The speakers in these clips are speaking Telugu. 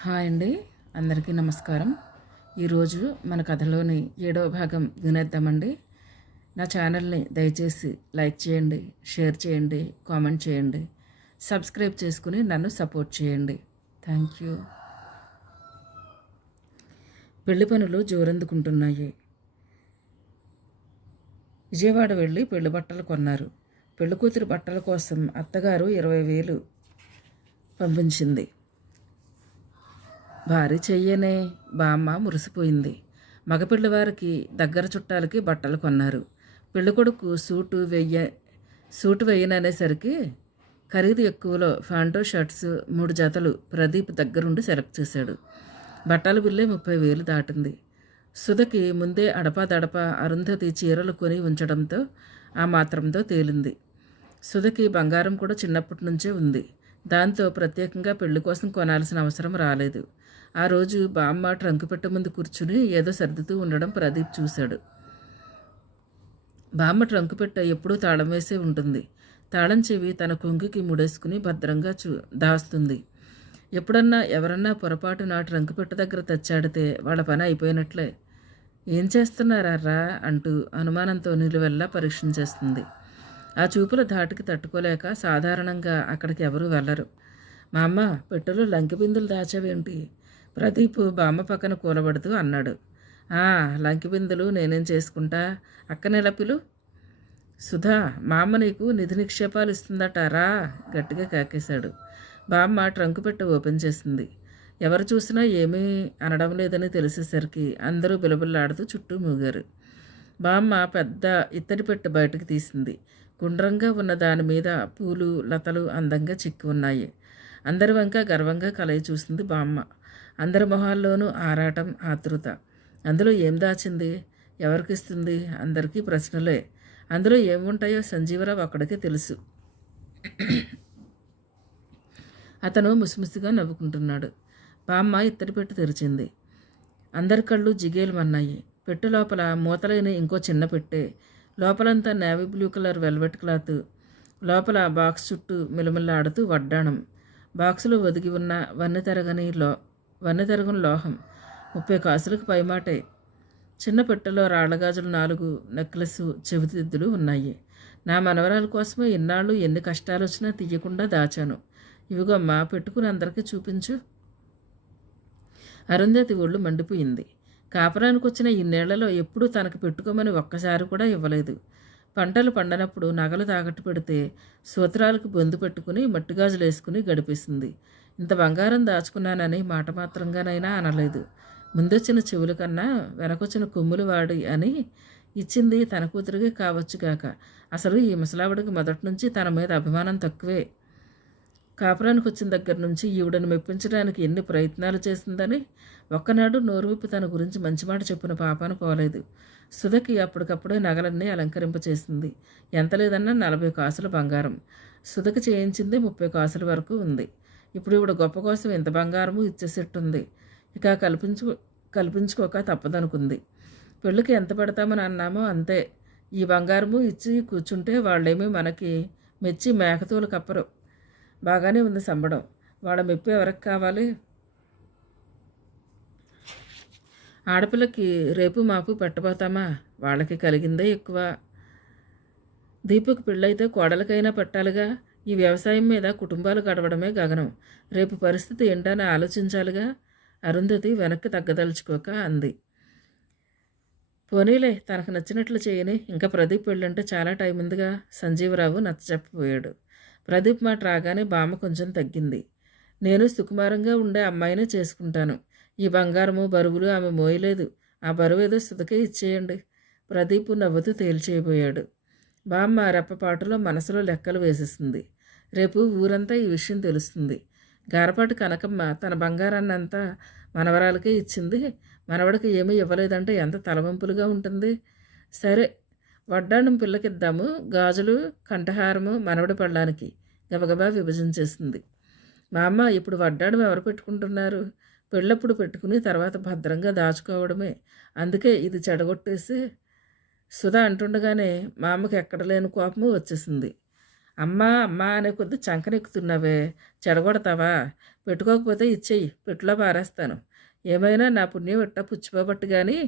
హాయ్ అండి. అందరికీ నమస్కారం. ఈరోజు మన కథలోని ఏడవ భాగం వినేద్దామండి. నా ఛానల్ని దయచేసి లైక్ చేయండి షేర్ చేయండి కామెంట్ చేయండి సబ్స్క్రైబ్ చేసుకుని నన్ను సపోర్ట్ చేయండి. Thank you. పెళ్ళి పనులు జోరందుకుంటున్నాయి. విజయవాడ వెళ్ళి పెళ్ళి బట్టలు కొన్నారు. పెళ్ళి కూతురు బట్టల కోసం అత్తగారు ఇరవై వేలు పంపించింది. భారీ చెయ్యనే బామ్మ మురిసిపోయింది. మగపిల్లవారికి దగ్గర చుట్టాలకి బట్టలు కొన్నారు. పెళ్ళికొడుకు సూటు వెయ్య సూటు వెయ్యననేసరికి ఖరీదు ఎక్కువలో ఫ్యాంటో షర్ట్స్ మూడు జతలు ప్రదీప్ దగ్గరుండి సెలెక్ట్ చేశాడు. బట్టల బిల్లే ముప్పై వేలు దాటింది. సుధకి ముందే అడపాదడప అరుంధతి చీరలు కొని ఉంచడంతో ఆ మాత్రంతో తేలింది. సుధకి బంగారం కూడా చిన్నప్పటి నుంచే ఉంది. దాంతో ప్రత్యేకంగా పెళ్ళి కోసం కొనాల్సిన అవసరం రాలేదు. ఆ రోజు బామ్మ ట్రంకు పెట్ట ముందు కూర్చుని ఏదో సర్దుతూ ఉండడం ప్రదీప్ చూశాడు. బామ్మ ట్రంకు పెట్ట ఎప్పుడూ తాళం వేసే ఉంటుంది. తాళం చెవి తన కొంగికి ముడేసుకుని భద్రంగా చూ దాస్తుంది. ఎప్పుడన్నా ఎవరన్నా పొరపాటు నా ట్రంకు పెట్ట దగ్గర తెచ్చాడితే వాళ్ళ పని అయిపోయినట్లే. ఏం చేస్తున్నారా అంటూ అనుమానంతో నిలువెల్లా పరీక్షించేస్తుంది. ఆ చూపుల ధాటికి తట్టుకోలేక సాధారణంగా అక్కడికి ఎవరూ వెళ్ళరు. మా అమ్మ పెట్టెలో లంకి బిందులు దాచావేంటి? ప్రదీప్ బామ్మ పక్కన కూలబడుతూ అన్నాడు. లంకి బిందులు నేనేం చేసుకుంటా? అక్కనెలా పిలు సుధా మా అమ్మ నీకు నిధి నిక్షేపాలు ఇస్తుందటారా గట్టిగా కాకేశాడు. బామ్మ ట్రంకు పెట్ట ఓపెన్ చేసింది. ఎవరు చూసినా ఏమీ అనడం లేదని తెలిసేసరికి అందరూ బిలబిల్లాడుతూ చుట్టూ మూగారు. బామ్మ పెద్ద ఇత్తడి పెట్టె బయటకు తీసింది. గుండ్రంగా ఉన్న దాని మీద పూలు లతలు అందంగా చిక్కి ఉన్నాయి. అందరి వంక గర్వంగా కలయి చూసింది బామ్మ. అందరి మొహాల్లోనూ ఆరాటం ఆతృత. అందులో ఏం దాచింది? ఎవరికిస్తుంది అందరికీ ప్రశ్నలే. అందులో ఏముంటాయో సంజీవరావు అక్కడికే తెలుసు. అతను ముసిముసిగా నవ్వుకుంటున్నాడు. బామ్మ ఇత్తడి పెట్టు తెరిచింది. అందరి కళ్ళు జిగేలు పెట్టు లోపల మూతలైన ఇంకో చిన్న పెట్టే లోపలంతా navy blue colour velvet cloth. లోపల బాక్స్ చుట్టూ మిలమిల్లాడుతూ వడ్డాణం. బాక్సులో ఒదిగి ఉన్న వన్నె తరగని లో వన్నె తరగని లోహం. ముప్పై కాసులకు పైమాటే. చిన్న పెట్టెలో రాళ్ళగాజులు నాలుగు నెక్లెస్ చెవితిద్దులు ఉన్నాయి. నా మనవరాల కోసమే ఇన్నాళ్ళు ఎన్ని కష్టాలు వచ్చినా తీయకుండా దాచాను. ఇవిగో మా పెట్టుకుని అందరికీ చూపించు. అరుంధతి ఒళ్ళు మండిపోయింది. కాపురానికి వచ్చిన ఇన్నేళ్ళలో ఎప్పుడూ తనకు పెట్టుకోమని ఒక్కసారి కూడా ఇవ్వలేదు. పంటలు పండనప్పుడు నగలు తాకట్టు పెడితే సూత్రాలకు బొందు పెట్టుకుని మట్టిగాజులు వేసుకుని గడిపేసింది. ఇంత బంగారం దాచుకున్నానని మాట మాత్రంగానైనా అనలేదు. ముందొచ్చిన చెవుల కన్నా వెనకొచ్చిన కొమ్ములు వాడి అని ఇచ్చింది తన కూతురికే కావచ్చుగాక అసలు ఈ ముసలావిడికి మొదటి నుంచి తన మీద అభిమానం తక్కువే. కాపురానికి వచ్చిన దగ్గర నుంచి ఈవిడను మెప్పించడానికి ఎన్ని ప్రయత్నాలు చేసిందని ఒక్కనాడు నోరువిప్పి తన గురించి మంచి మాట చెప్పిన పాపాను పోలేదు. సుధకి అప్పటికప్పుడే నగలన్నీ అలంకరింపచేసింది. ఎంత లేదన్నా నలభై కాసుల బంగారం. సుధకి చేయించింది ముప్పై కాసుల వరకు ఉంది. ఇప్పుడు ఇవిడ గొప్ప కోసం ఇంత బంగారము ఇచ్చేసేట్టుంది. ఇక కల్పించు కల్పించుకోక తప్పదనుకుంది. పెళ్ళికి ఎంత పెడతామని అన్నామో అంతే. ఈ బంగారము ఇచ్చి కూర్చుంటే వాళ్ళేమీ మనకి మెచ్చి మేకతోలు కప్పరు. బాగానే ఉంది సంబడం. వాళ్ళ మెప్పు ఎవరికి కావాలి? ఆడపిల్లకి రేపు మాపు పెట్టబోతామా? వాళ్ళకి కలిగిందే ఎక్కువ. దీపుకి పెళ్ళైతే కోడలకైనా పెట్టాలిగా. ఈ వ్యవసాయం మీద కుటుంబాలు గడవడమే గగనం. రేపు పరిస్థితి ఏంటని ఆలోచించాలిగా. అరుంధతి వెనక్కి తగ్గదలుచుకోక అంది. పోనీలే తనకు నచ్చినట్లు చేయని. ఇంకా ప్రదీప్ పెళ్ళంటే చాలా టైం ఉందిగా సంజీవరావు నచ్చ చెప్పబోయాడు ప్రదీప్ మాట రాగానే బామ్మ కొంచెం తగ్గింది. నేను సుకుమారంగా ఉండే అమ్మాయినే చేసుకుంటాను. ఈ బంగారము బరువులు ఆమె మోయలేదు. ఆ బరువు ఏదో సుతకే ఇచ్చేయండి. ప్రదీప్ నవ్వుతూ తేల్చేయబోయాడు. బామ్మ రెప్పపాటులో మనసులో లెక్కలు వేసేసింది. రేపు ఊరంతా ఈ విషయం తెలుస్తుంది. గారపాటి కనకమ్మ తన బంగారాన్నంతా మనవరాలకే ఇచ్చింది. మనవడికి ఏమీ ఇవ్వలేదంటే ఎంత తలవంపులుగా ఉంటుంది. సరే వడ్డాణం పిల్లకిద్దాము. గాజులు కంఠహారము మనవడి పడడానికి గబగబా విభజించేసింది మా అమ్మ ఇప్పుడు వడ్డాణం ఎవరు పెట్టుకుంటున్నారు? పెళ్ళప్పుడు పెట్టుకుని తర్వాత భద్రంగా దాచుకోవడమే. అందుకే ఇది చెడగొట్టేసి సుధా అంటుండగానే మా అమ్మకి ఎక్కడ లేని కోపము వచ్చేసింది. అమ్మా అమ్మ అనే కొద్ది చంకనెక్కుతున్నావే చెడగొడతావా? పెట్టుకోకపోతే ఇచ్చేయి పెట్టులో పారేస్తాను. ఏమైనా నా పుణ్యం ఇట్ట పుచ్చిపోబట్టు కానీ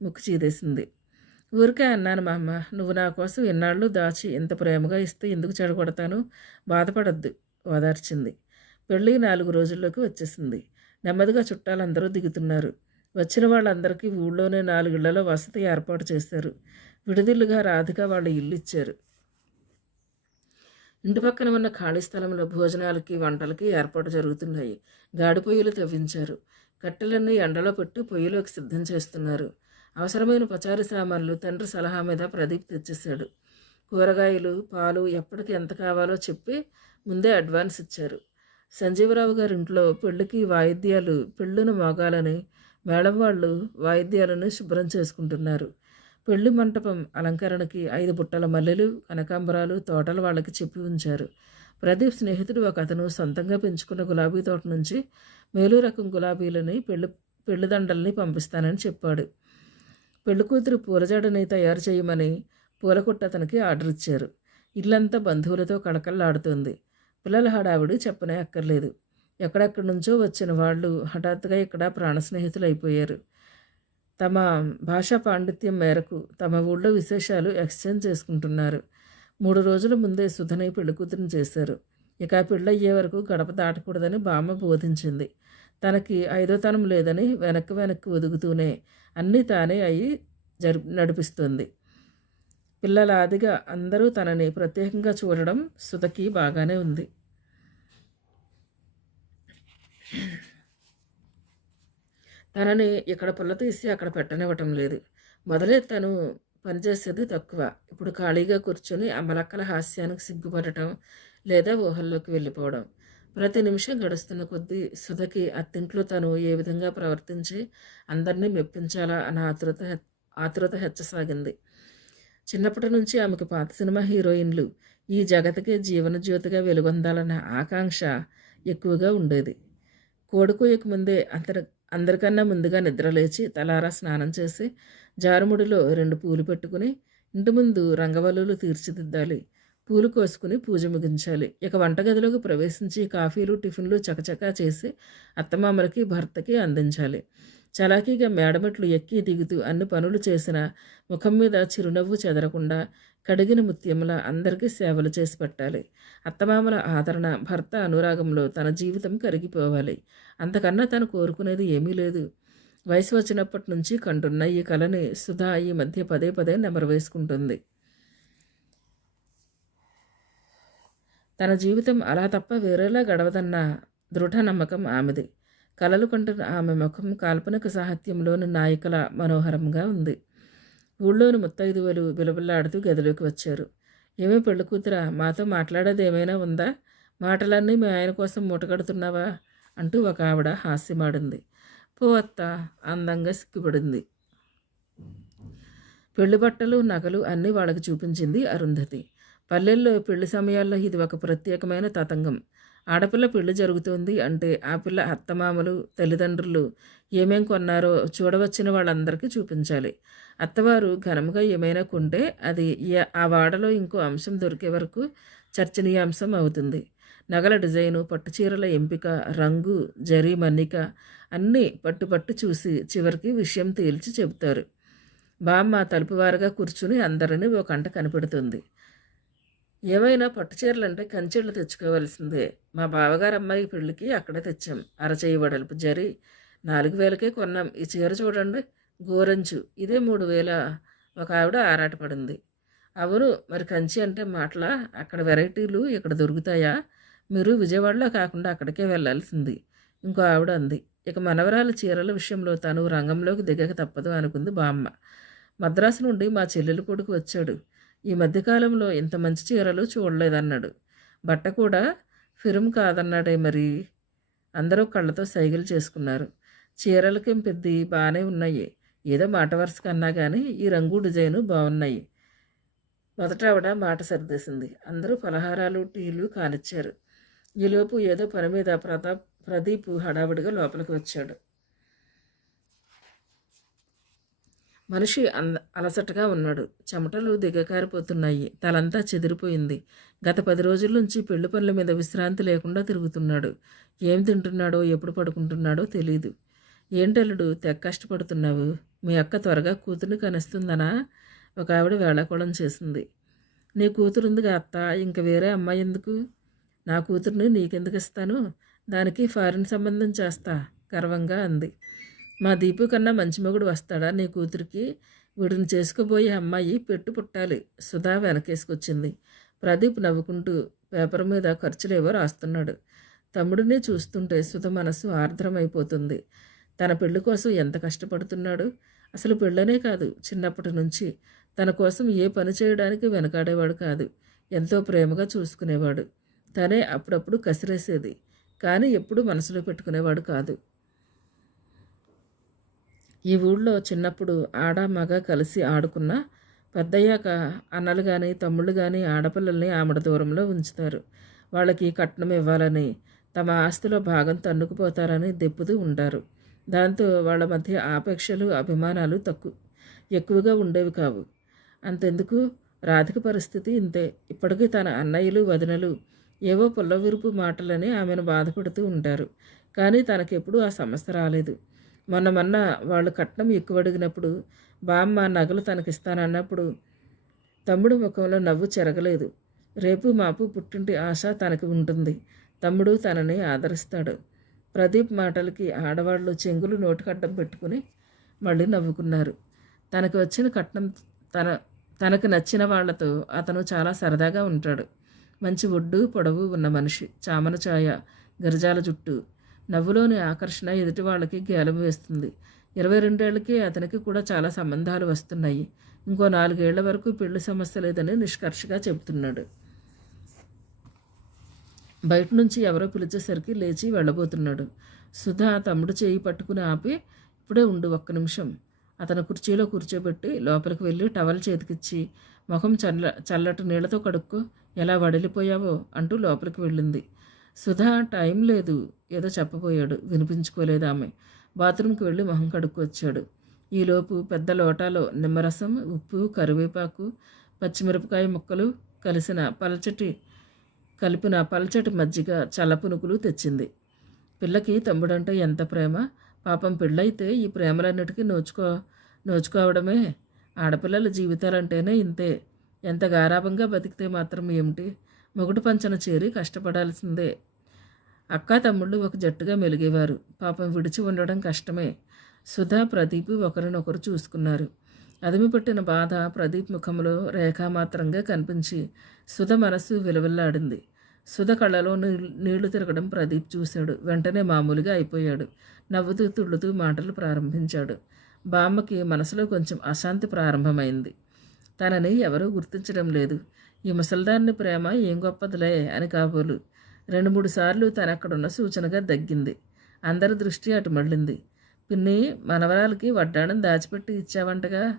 ముక్కు చీదేసింది. ఊరికే అన్నాను మా అమ్మ నువ్వు నా కోసం ఎన్నాళ్ళు దాచి ఇంత ప్రేమగా ఇస్తే ఎందుకు చెడగొడతాను? బాధపడద్దు ఓదార్చింది. పెళ్ళి నాలుగు రోజుల్లోకి వచ్చేసింది. నెమ్మదిగా చుట్టాలందరూ దిగుతున్నారు. వచ్చిన వాళ్ళందరికీ ఊళ్ళోనే నాలుగిళ్ళలో వసతి ఏర్పాటు చేశారు. విడిదిల్లుగా రాధిక వాళ్ళ ఇల్లు ఇచ్చారు ఇంటి పక్కన ఉన్న ఖాళీ స్థలంలో భోజనాలకి వంటలకి ఏర్పాటు జరుగుతున్నాయి. గాడి పొయ్యిలు తవ్వించారు. కట్టెలన్నీ ఎండలో పెట్టి పొయ్యిలోకి సిద్ధం చేస్తున్నారు. అవసరమైన పచారి సామాన్లు తండ్రి సలహా మీద ప్రదీప్ తెచ్చేశాడు. కూరగాయలు పాలు ఎప్పటికి ఎంత కావాలో చెప్పి ముందే అడ్వాన్స్ ఇచ్చారు. సంజీవరావు గారి ఇంట్లో పెళ్ళికి వాయిద్యాలు పెళ్ళును మోగాలని మేడం వాళ్ళు వాయిద్యాలను శుభ్రం చేసుకుంటున్నారు. పెళ్ళి మంటపం అలంకరణకి ఐదు బుట్టల మల్లెలు కనకాంబరాలు తోటల వాళ్ళకి చెప్పి ఉంచారు. ప్రదీప్ స్నేహితుడు ఒక అతను సొంతంగా పెంచుకున్న గులాబీ తోట నుంచి మేలు రకం గులాబీలని పెళ్ళి పెళ్ళిదండల్ని పంపిస్తానని చెప్పాడు. పెళ్ళికూతురు పూలజాడని తయారు చేయమని పూలకొట్ట అతనికి ఆర్డర్ ఇచ్చారు. ఇల్లంతా బంధువులతో కళకళలాడుతుంది. పిల్లల హడావిడి చెప్పనే అక్కర్లేదు. ఎక్కడెక్కడి నుంచో వచ్చిన వాళ్ళు హఠాత్తుగా ఇక్కడ ప్రాణ స్నేహితులు అయిపోయారు తమ భాషా పాండిత్యం మేరకు తమ ఊళ్ళో విశేషాలు ఎక్స్చేంజ్ చేసుకుంటున్నారు. మూడు రోజుల ముందే సుధని పెళ్ళికూతురుని చేశారు. ఇక పెళ్ళయ్యే వరకు గడప దాటకూడదని బామ్మ బోధించింది. తనకి ఐదోతనం లేదని వెనక్కి వెనక్కి ఒదుగుతూనే అన్నీ తానే అయి జరి నడిపిస్తుంది. పిల్లల ఆదిగా అందరూ తనని ప్రత్యేకంగా చూడడం సుతకి బాగానే ఉంది. తనని ఇక్కడ పుల్ల తీసి అక్కడ పెట్టనివ్వటం లేదు. మొదలే తను పనిచేసేది తక్కువ. ఇప్పుడు ఖాళీగా కూర్చొని అమలక్కల హాస్యానికి సిగ్గుపడటం లేదా ఊహల్లోకి వెళ్ళిపోవడం. ప్రతి నిమిషం గడుస్తున్న కొద్దీ సుధకి అత్తింట్లో తను ఏ విధంగా ప్రవర్తించి అందరినీ మెప్పించాలా అన్న ఆతృత ఆతృత హెచ్చసాగింది. చిన్నప్పటి నుంచి ఆమెకు పాత సినిమా హీరోయిన్లు ఈ జగతికి జీవనజ్యోతిగా వెలుగొందాలన్న ఆకాంక్ష ఎక్కువగా ఉండేది. కోడుకోయకు ముందే అందరి అందరికన్నా ముందుగా నిద్రలేచి తలారా స్నానం చేసి జారుముడిలో రెండు పూలు పెట్టుకుని ఇంటి ముందు రంగవల్లులు తీర్చిదిద్దాలి పూలు కోసుకుని పూజ ముగించాలి. ఇక వంటగదిలోకి ప్రవేశించి కాఫీలు టిఫిన్లు చకచకా చేసి అత్తమామలకి భర్తకి అందించాలి. చలాకీగా మేడమెట్లు ఎక్కి దిగుతూ అన్ని పనులు చేసిన ముఖం మీద చిరునవ్వు చెదరకుండా కడిగిన ముత్యముల అందరికీ సేవలు చేసి పెట్టాలి. అత్తమామల ఆదరణ భర్త అనురాగంలో తన జీవితం కరిగిపోవాలి. అంతకన్నా తను కోరుకునేది ఏమీ లేదు. వయసు వచ్చినప్పటి నుంచి కంటున్న ఈ కళని సుధా ఈ మధ్య పదే పదే నెమరు వేసుకుంటుంది. తన జీవితం అలా తప్ప వేరేలా గడవదన్న దృఢ నమ్మకం ఆమెది. కలలు కంటున్న ఆమె ముఖం కాల్పనిక సాహిత్యంలోని నాయికల మనోహరంగా ఉంది. ఊళ్ళోని ముత్తైదువులు బిలబిల్లాడుతూ గదిలోకి వచ్చారు. ఏమీ పెళ్ళి కూతురా? మాతో మాట్లాడేది ఏమైనా ఉందా? మాటలన్నీ మీ ఆయన కోసం మూటగడుతున్నావా? అంటూ ఒక ఆవిడ హాస్యమాడింది. పో అత్త అందంగా సిగ్గుపడింది. పెళ్ళి బట్టలు నగలు అన్నీ వాళ్ళకి చూపించింది అరుంధతి. పల్లెల్లో పెళ్ళి సమయాల్లో ఇది ఒక ప్రత్యేకమైన తతంగం. ఆడపిల్ల పెళ్ళి జరుగుతోంది అంటే ఆ పిల్ల అత్తమామలు తల్లిదండ్రులు ఏమేం కొన్నారో చూడవచ్చిన వాళ్ళందరికీ చూపించాలి. అత్తవారు ఘనముగా ఏమైనా కొంటే అది ఆ వాడలో ఇంకో అంశం దొరికే వరకు చర్చనీయాంశం అవుతుంది. నగల డిజైను పట్టుచీరల ఎంపిక రంగు జరీ మన్నిక అన్నీ పట్టు పట్టు చూసి చివరికి విషయం తేల్చి చెబుతారు. బామ్మ తలుపువారుగా కూర్చుని అందరినీ ఒక కంట కనిపెడుతుంది. ఏమైనా పట్టుచీరలంటే కంచెళ్ళు తెచ్చుకోవాల్సిందే. మా బావగారు అమ్మాయి పెళ్ళికి అక్కడే తెచ్చాం. అరచేయి వడలుపు జరి. నాలుగు వేలకే కొన్నాం. ఈ చీర చూడండి. గోరంచు. ఇదే మూడు వేల. ఒక ఆవిడ ఆరాటపడింది. అవును మరి కంచి అంటే మాటల? అక్కడ వెరైటీలు ఇక్కడ దొరుకుతాయా? మీరు విజయవాడలో కాకుండా అక్కడికే వెళ్ళాల్సింది. ఇంకో ఆవిడ అంది. ఇక మనవరాల చీరల విషయంలో తను రంగంలోకి దిగక తప్పదు అనుకుంది బామ్మ. మద్రాసు నుండి మా చెల్లెలు కొడుకు వచ్చాడు. ఈ మధ్యకాలంలో ఇంత మంచి చీరలు చూడలేదన్నాడు. బట్ట కూడా ఫిరం కాదన్నాడే మరి. అందరూ కళ్ళతో సైగలు చేసుకున్నారు. చీరలకేం పెద్ది బాగానే ఉన్నాయి. ఏదో మాట వరుస కన్నా కానీ ఈ రంగు డిజైను బాగున్నాయి మొదట ఆవిడ మాట సరిదేసింది. అందరూ పలహారాలు టీలు కానిచ్చారు. ఈలోపు ఏదో పని మీద ప్రతాప్ ప్రదీప్ హడావిడిగా లోపలికి వచ్చాడు. మనిషి అంద అలసటగా ఉన్నాడు. చెమటలు దిగకారిపోతున్నాయి. తలంతా చెదిరిపోయింది. గత పది రోజుల నుంచి పెళ్ళి పనుల మీద విశ్రాంతి లేకుండా తిరుగుతున్నాడు. ఏం తింటున్నాడో ఎప్పుడు పడుకుంటున్నాడో తెలియదు ఏంటల్లుడు తెగ కష్టపడుతున్నావు? మీ అక్క త్వరగా కూతుర్ని కనిస్తుందనా? ఒక ఆవిడ వేళాకోళం చేసింది. నీ కూతురుందిగా అత్త ఇంక వేరే అమ్మాయి ఎందుకు? నా కూతురుని నీకెందుకు ఇస్తాను? దానికి ఫారిన్ సంబంధం చేస్తా గర్వంగా అంది. మా దీపు కన్నా మంచి మొగుడు వస్తాడా నీ కూతురికి? వీడిని చేసుకోబోయే అమ్మాయి పెట్టు పుట్టాలి. సుధా వెనకేసుకొచ్చింది. ప్రదీప్ నవ్వుకుంటూ పేపర్ మీద ఖర్చులేవో రాస్తున్నాడు. తమ్ముడిని చూస్తుంటే సుధ మనసు ఆర్ద్రమైపోతుంది. తన పెళ్ళి కోసం ఎంత కష్టపడుతున్నాడు? అసలు పెళ్ళనే కాదు. చిన్నప్పటి నుంచి తన కోసం ఏ పని చేయడానికి వెనకాడేవాడు కాదు. ఎంతో ప్రేమగా చూసుకునేవాడు. తనే అప్పుడప్పుడు కసిరేసేది. కానీ ఎప్పుడూ మనసులో పెట్టుకునేవాడు కాదు. ఈ ఊళ్ళో చిన్నప్పుడు ఆడ మగ కలిసి ఆడుకున్న పెద్దయ్యాక అన్నలు కానీ తమ్ముళ్ళు కానీ ఆడపిల్లల్ని ఆమెడ దూరంలో ఉంచుతారు. వాళ్ళకి కట్నం ఇవ్వాలని తమ ఆస్తిలో భాగం తన్నుకుపోతారని దెప్పుతూ ఉంటారు. దాంతో వాళ్ళ మధ్య ఆపేక్షలు అభిమానాలు తక్కువ ఎక్కువగా ఉండేవి కావు. అంతెందుకు? రాధిక పరిస్థితి ఇంతే. ఇప్పటికీ తన అన్నయ్యలు వదినలు ఏవో పుల్లవిరుపు మాటలని ఆమెను బాధపడుతూ ఉంటారు. కానీ తనకెప్పుడూ ఆ సమస్య రాలేదు. మొన్న మొన్న వాళ్ళు కట్నం ఎక్కువ అడిగినప్పుడు బామ్మ నగలు తనకిస్తానన్నప్పుడు తమ్ముడు ముఖంలో నవ్వు చెరగలేదు. రేపు మాపు పుట్టింటి ఆశ తనకి ఉంటుంది. తమ్ముడు తనని ఆదరిస్తాడు. ప్రదీప్ మాటలకి ఆడవాళ్ళు చెంగులు నోటికడ్డం పెట్టుకుని మళ్ళీ నవ్వుకున్నారు. తనకు వచ్చిన కట్నం తన తనకు నచ్చిన వాళ్ళతో అతను చాలా సరదాగా ఉంటాడు. మంచి ఒడ్డు పొడవు ఉన్న మనిషి చామన ఛాయ గరిజాల జుట్టు నవ్వులోని ఆకర్షణ ఎదుటి వాళ్ళకి గేలం వేస్తుంది. ఇరవై రెండేళ్ళకి అతనికి కూడా చాలా సంబంధాలు వస్తున్నాయి. ఇంకో నాలుగేళ్ళ వరకు పెళ్ళి సమస్య లేదని నిష్కర్షగా చెబుతున్నాడు. బయట నుంచి ఎవరో పిలిచేసరికి లేచి వెళ్ళబోతున్నాడు. సుధా తమ్ముడు చేయి పట్టుకుని ఆపి ఇప్పుడే ఉండు ఒక్క నిమిషం అతను కుర్చీలో కూర్చోబెట్టి లోపలికి వెళ్ళి టవల్ చేతికిచ్చి ముఖం చల్ల చల్లటి నీళ్ళతో కడుక్కో. ఎలా వడిలిపోయావో అంటూ లోపలికి వెళ్ళింది. సుధా టైం లేదు. ఏదో చెప్పబోయాడు. వినిపించుకోలేదు ఆమె. బాత్రూమ్కి వెళ్ళి మొహం కడుక్కొచ్చాడు ఈలోపు పెద్ద లోటాలో నిమ్మరసం ఉప్పు కరివేపాకు పచ్చిమిరపకాయ ముక్కలు కలిసిన పలచటి కలిపిన పలచటి మజ్జిగ చల్లపునుకులు తెచ్చింది. పిల్లకి తమ్ముడంటే ఎంత ప్రేమ? పాపం పెళ్ళైతే ఈ ప్రేమలన్నిటికీ నోచుకో నోచుకోవడమే. ఆడపిల్లల జీవితాలంటేనే ఇంతే. ఎంత గారాభంగా బతికితే మాత్రం ఏమిటి? మొగుడు పంచన చేరి కష్టపడాల్సిందే. అక్క తమ్ముళ్ళు ఒక జట్టుగా మెలిగేవారు. పాపం విడిచి ఉండడం కష్టమే. సుధా ప్రదీప్ ఒకరినొకరు చూసుకున్నారు. అదిమిపెట్టిన బాధ ప్రదీప్ ముఖంలో రేఖామాత్రంగా కనిపించి సుధ మనస్సు విలవిల్లాడింది. సుధ కళ్ళలో నీళ్ళు తిరగడం ప్రదీప్ చూశాడు. వెంటనే మామూలుగా అయిపోయాడు. నవ్వుతూ తుళ్ళుతూ మాటలు ప్రారంభించాడు. బామ్మకి మనసులో కొంచెం అశాంతి ప్రారంభమైంది. తనని ఎవరూ గుర్తించడం లేదు. ఈ ముసల్దాన్ని ప్రేమ ఏం గొప్పదిలే అని కాబోలు. రెండు మూడు సార్లు తను అక్కడున్న సూచనగా దగ్గింది. అందరి దృష్టి అటు మళ్ళింది. పిన్ని మనవరాలకి వడ్డాణం దాచిపెట్టి ఇచ్చావంటగా?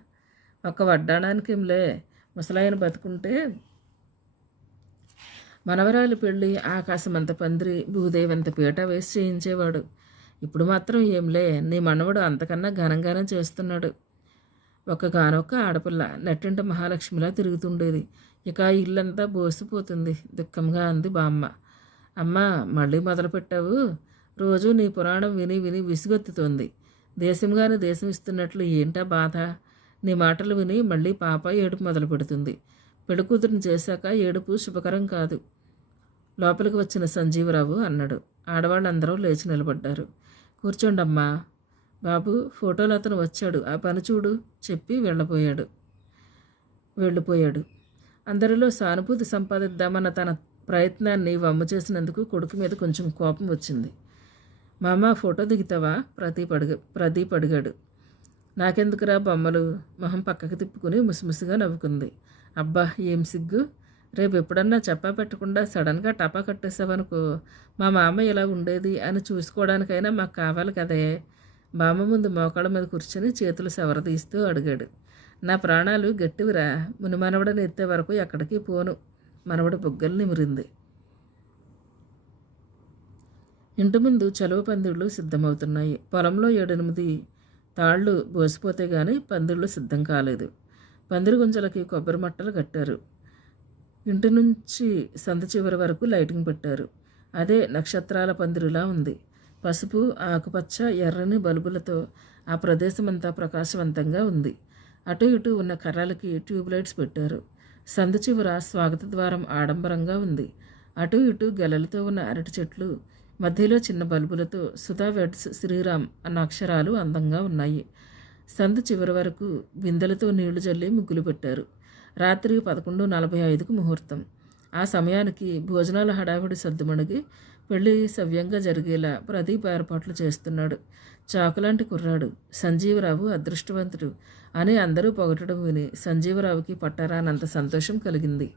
ఒక్క వడ్డాణానికేంలే? ముసలాయన బతుకుంటే మనవరాలు పెళ్ళి ఆకాశమంత పందిరి భూదేవంత పీట వేసి చేయించేవాడు. ఇప్పుడు మాత్రం ఏంలే? నీ మనవడు అంతకన్నా ఘనంగానే చేస్తున్నాడు. ఒక గానొక్క ఆడపిల్ల నట్టింట మహాలక్ష్మిలా తిరుగుతుండేది. ఇక ఇల్లంతా బోసిపోతుంది. దుఃఖంగా అంది బామ్మ. అమ్మా మళ్ళీ మొదలుపెట్టావు? రోజు నీ పురాణం విని విని విసుగొత్తుతోంది. దేశంగాని దేశం ఇస్తున్నట్లు ఏంటా బాధ? నీ మాటలు విని మళ్ళీ పాప ఏడుపు మొదలు పెడుతుంది పెళ్ళికూతురుని చేశాక ఏడుపు శుభకరం కాదు. లోపలికి వచ్చిన సంజీవరావు అన్నాడు. ఆడవాళ్ళందరూ లేచి నిలబడ్డారు. కూర్చోండమ్మా. బాబు ఫోటోలు అతను వచ్చాడు. ఆ పని చూడు. చెప్పి వెళ్ళపోయాడు. వెళ్ళిపోయాడు. అందరిలో సానుభూతి సంపాదిద్దామన్న తన ప్రయత్నాన్ని వమ్ము చేసినందుకు కొడుకు మీద కొంచెం కోపం వచ్చింది. మామ ఫోటో దిగుతావా? ప్రదీప్ అడిగ ప్రదీప్ అడిగాడు. నాకెందుకురా బొమ్మలు? మొహం పక్కకు తిప్పుకుని ముసిముసిగా నవ్వుకుంది. అబ్బా ఏం సిగ్గు? రేపు ఎప్పుడన్నా చెప్పా పెట్టకుండా సడన్గా టపా కట్టేసావనుకో మా మామ ఇలా ఉండేది అని చూసుకోవడానికైనా మాకు కావాలి కదే. బామ్మ ముందు మోకాళ్ళ మీద కూర్చొని చేతులు సెవరదీస్తూ అడిగాడు. నా ప్రాణాలు గట్టివిరా. మునిమానవడని ఎత్తే వరకు ఎక్కడికి పోను. మనవడు బుగ్గలు నిమిరింది. ఇంటి ముందు చలువ పందిళ్ళు సిద్ధమవుతున్నాయి. పొలంలో ఏడెనిమిది తాళ్ళు బోసిపోతే గాని పందిళ్ళు సిద్ధం కాలేదు. పందిరి గుంజలకి కొబ్బరి మట్టలు కట్టారు. ఇంటి నుంచి సంత చివరి వరకు లైటింగ్ పెట్టారు. అదే నక్షత్రాల పందిరిలా ఉంది. పసుపు ఆకుపచ్చ ఎర్రని బల్బులతో ఆ ప్రదేశమంతా ప్రకాశవంతంగా ఉంది. అటు ఇటు ఉన్న కర్రలకి ట్యూబ్ లైట్స్ పెట్టారు. సందు చివర స్వాగత ద్వారం ఆడంబరంగా ఉంది. అటు ఇటు గెలలతో ఉన్న అరటి చెట్లు మధ్యలో చిన్న బల్బులతో సుధా వెడ్స్ శ్రీరామ్ అన్న అక్షరాలు అందంగా ఉన్నాయి. సందు చివరి వరకు బిందెలతో నీళ్ళు జల్లి ముగ్గులు పెట్టారు. రాత్రి పదకొండు నలభై ఐదుకు ముహూర్తం. ఆ సమయానికి భోజనాల హడావిడి సర్దుమణిగి పెళ్ళి సవ్యంగా జరిగేలా ప్రదీప్ ఏర్పాట్లు చేస్తున్నాడు. చాకులాంటి కుర్రాడు. సంజీవరావు అదృష్టవంతుడు అని అందరూ పొగటడం విని సంజీవరావుకి పట్టరానంత సంతోషం కలిగింది.